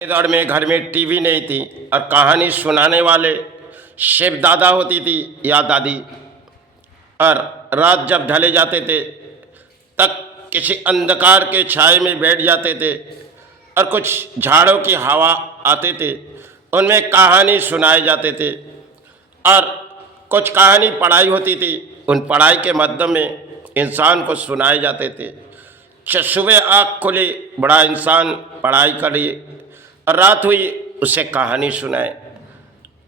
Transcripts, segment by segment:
दौर में घर में टीवी नहीं थी और कहानी सुनाने वाले शिव दादा होती थी या दादी। और रात जब ढले जाते थे तक किसी अंधकार के छाए में बैठ जाते थे और कुछ झाड़ों की हवा आते थे, उनमें कहानी सुनाए जाते थे और कुछ कहानी पढ़ाई होती थी, उन पढ़ाई के माध्यम में इंसान को सुनाए जाते थे। सुबह आँख खुली, बड़ा इंसान पढ़ाई करिए और रात हुई उसे कहानी सुनाए।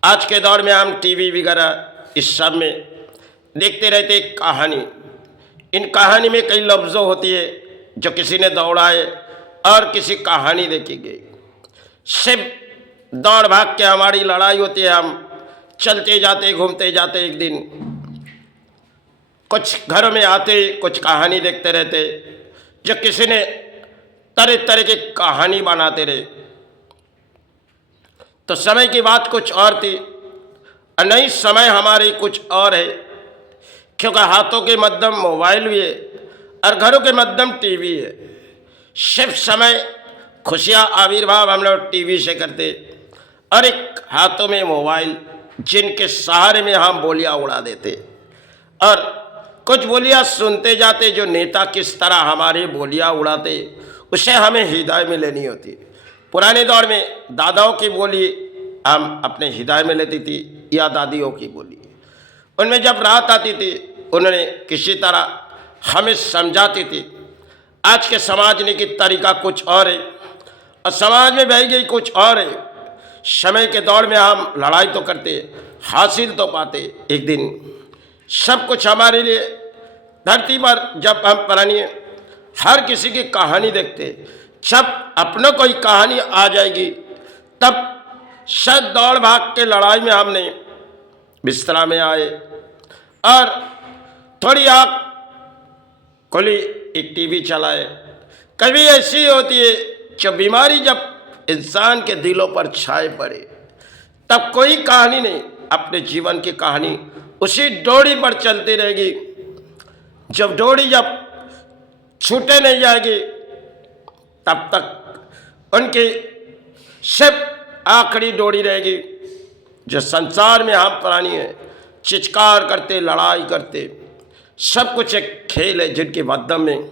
आज के दौर में हम टीवी वगैरह इस सब में देखते रहते कहानी। इन कहानी में कई लफ्ज़ों होती है जो किसी ने दौड़ाए और किसी कहानी देखी गई। सिर्फ दौड़ भाग के हमारी लड़ाई होती है। हम चलते जाते घूमते जाते एक दिन कुछ घरों में आते कुछ कहानी देखते रहते जो किसी ने तरह तरह की कहानी बनाते रहे। तो समय की बात कुछ और थी और नई समय हमारी कुछ और है, क्योंकि हाथों के मध्यम मोबाइल भी है और घरों के मध्यम टीवी है। सिर्फ समय खुशियाँ आविर्भाव हम लोग टीवी से करते और एक हाथों में मोबाइल जिनके सहारे में हम बोलियाँ उड़ा देते और कुछ बोलियाँ सुनते जाते जो नेता किस तरह हमारी बोलियाँ उड़ाते उसे हमें हृदय में लेनी होती। पुराने दौर में दादाओं की बोली हम अपने हृदय में लेती थी या दादियों की बोली। उनमें जब रात आती थी उन्होंने किसी तरह हमें समझाती थी। आज के समझने की तरीका कुछ और है और समाज में बह गई कुछ और है। समय के दौर में हम लड़ाई तो करते, हासिल तो पाते, एक दिन सब कुछ हमारे लिए धरती पर जब हम पुरानी हर किसी की कहानी देखते, जब अपनों कोई कहानी आ जाएगी तब शायद दौड़ भाग के लड़ाई में हमने बिस्तरा में आए और थोड़ी आँख खुली एक टीवी चलाए। कभी ऐसी होती है जो बीमारी जब इंसान के दिलों पर छाए पड़े तब कोई कहानी नहीं, अपने जीवन की कहानी उसी डोरी पर चलती रहेगी। जब डोरी जब छूटे नहीं जाएगी तब तक उनकी सिर्फ आखिरी डोरी रहेगी जो संसार में हम प्राणी हैं, चित्कार करते, लड़ाई करते। सब कुछ एक खेल है जिनके माध्यम में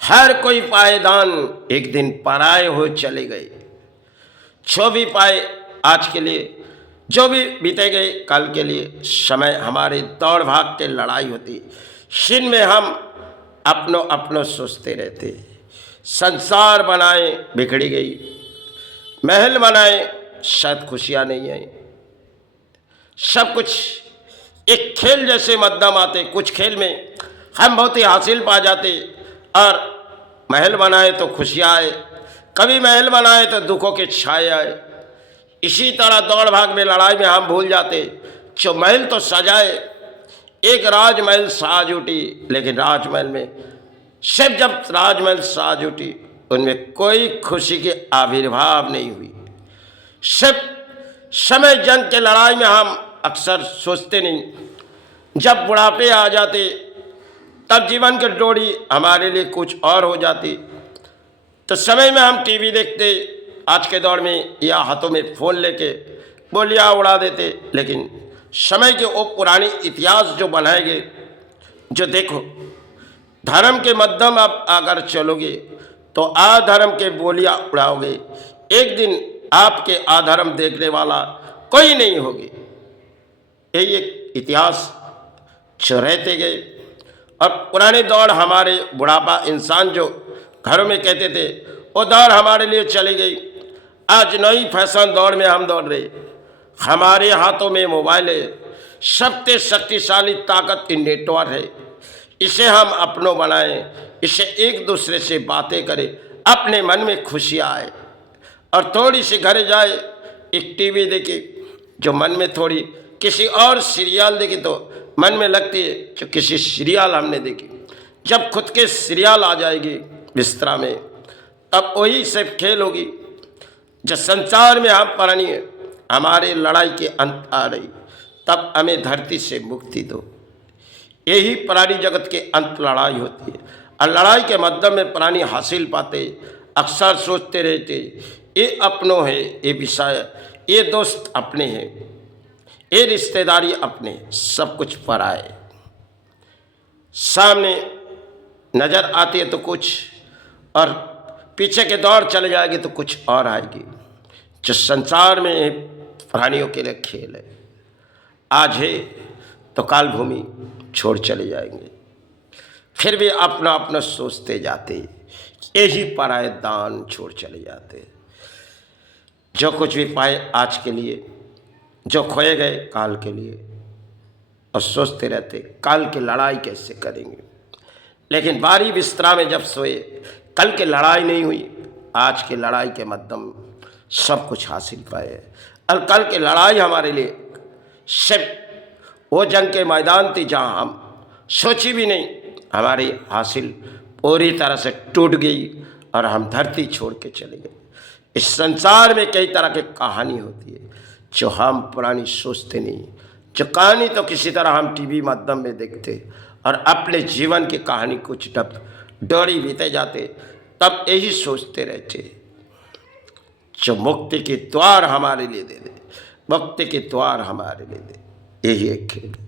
हर कोई पायदान एक दिन पराए हो चले गए। जो भी पाए आज के लिए, जो भी बीते गए कल के लिए। समय हमारे दौड़ भाग के लड़ाई होती, जिन में हम अपनों अपनों सोचते रहते। संसार बनाए बिगड़ी गई, महल बनाए शायद खुशियाँ नहीं आई। सब कुछ एक खेल जैसे मध्यम आते। कुछ खेल में हम बहुत ही हासिल पा जाते और महल बनाए तो खुशियाँ आए, कभी महल बनाए तो दुखों के छाए आए। इसी तरह दौड़ भाग में लड़ाई में हम भूल जाते जो महल तो सजाए, एक राजमहल साज उठी, लेकिन राजमहल में सिर्फ जब राजमहल साज उठी उनमें कोई खुशी के आविर्भाव नहीं हुई। सिर्फ समय जंग के लड़ाई में हम अक्सर सोचते नहीं, जब बुढ़ापे आ जाते तब जीवन की डोरी हमारे लिए कुछ और हो जाती। तो समय में हम टीवी देखते, आज के दौर में या हाथों में फ़ोन लेके बोलियाँ उड़ा देते। लेकिन समय के वो पुरानी इतिहास जो बनाए गए, जो देखो धर्म के मध्यम आप अगर चलोगे तो अधर्म के बोलियाँ उड़ाओगे, एक दिन आपके अधर्म देखने वाला कोई नहीं होगी। यही एक इतिहास जो रहते गए। और पुराने दौर हमारे बुढ़ापा इंसान जो घरों में कहते थे वो दौर हमारे लिए चली गई। आज नई फैशन दौर में हम दौड़ रहे। हमारे हाथों में मोबाइल है, सबसे शक्तिशाली ताकत इन नेटवर्क है। इसे हम अपनों बनाएं, इसे एक दूसरे से बातें करें, अपने मन में खुशियाँ आए और थोड़ी सी घर जाए एक टीवी देखे जो मन में थोड़ी किसी और सीरियल देखे तो मन में लगती है जो किसी सीरियल हमने देखी। जब खुद के सीरियल आ जाएगी बिस्तरा में तब वही सिर्फ खेल होगी जो संसार में हम प्राणी है। हमारे लड़ाई के अंत आ रही, तब हमें धरती से मुक्ति दो। यही प्राणी जगत के अंत लड़ाई होती है और लड़ाई के माध्यम में प्राणी हासिल पाते अक्सर सोचते रहते ये अपनों है, ये विषय, ये दोस्त अपने हैं, ये रिश्तेदारी अपने, सब कुछ पराए। सामने नज़र आती है तो कुछ, और पीछे के दौर चले जाएगी तो कुछ और आएगी। जो संसार में प्राणियों के लिए खेल है, आज है तो काल भूमि छोड़ चले जाएंगे। फिर भी अपना अपना सोचते जाते, यही पराए दान छोड़ चले जाते। जो कुछ भी पाए आज के लिए, जो खोए गए काल के लिए, और सोचते रहते काल की लड़ाई कैसे करेंगे। लेकिन बारी बिस्तरा में जब सोए, कल की लड़ाई नहीं हुई, आज की लड़ाई के मध्यम सब कुछ हासिल पाए। और कल की लड़ाई हमारे लिए सिर्फ वो जंग के मैदान थी जहाँ हम सोची भी नहीं, हमारी हासिल पूरी तरह से टूट गई और हम धरती छोड़ के चले गए। इस संसार में कई तरह की कहानी होती है जो हम पुरानी सोचते नहीं। जो कहानी तो किसी तरह हम टीवी माध्यम में देखते और अपने जीवन की कहानी कुछ तब डोरी बीते जाते, तब यही सोचते रहते जो मुक्ति के द्वार हमारे लिए दे दे, मुक्ति के द्वार हमारे लिए दे। यही एक खेल है।